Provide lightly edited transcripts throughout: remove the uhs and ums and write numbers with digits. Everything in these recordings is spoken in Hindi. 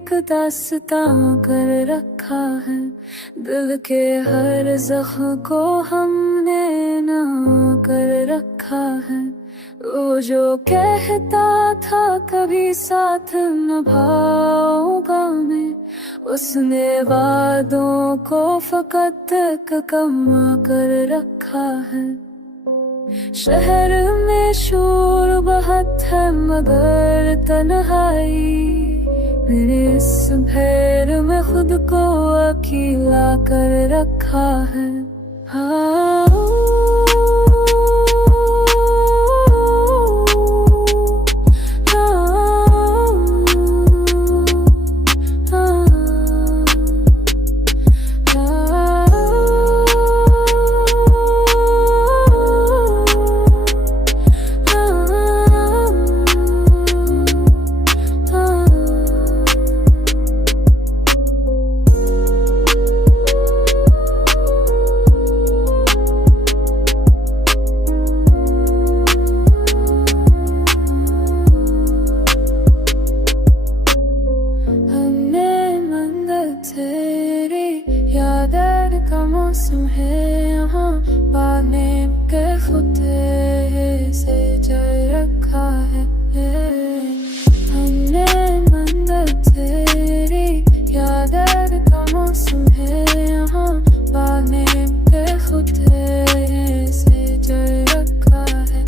एक दास्तां कर रखा है। दिल के हर जख्म को हमने ना कर रखा है। वो जो कहता था कभी साथ निभाऊंगा मैं, उसने वादों को फकत कमा कर रखा है। शहर में शोर बहुत है मगर तन्हाई, मेरे इस भैर में खुद को अकेला कर रखा है। हाँ का मौसम है यहाँ, पाने के खुदे से जल रखा है। हमने मंदिर तेरी याद का मौसम है यहाँ, पाने के खुदे से जल रखा है।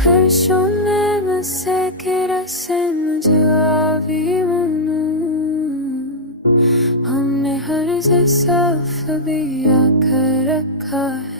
हर शोने में से किरसन मुझे हमने हर साफ भी आकर रखा है।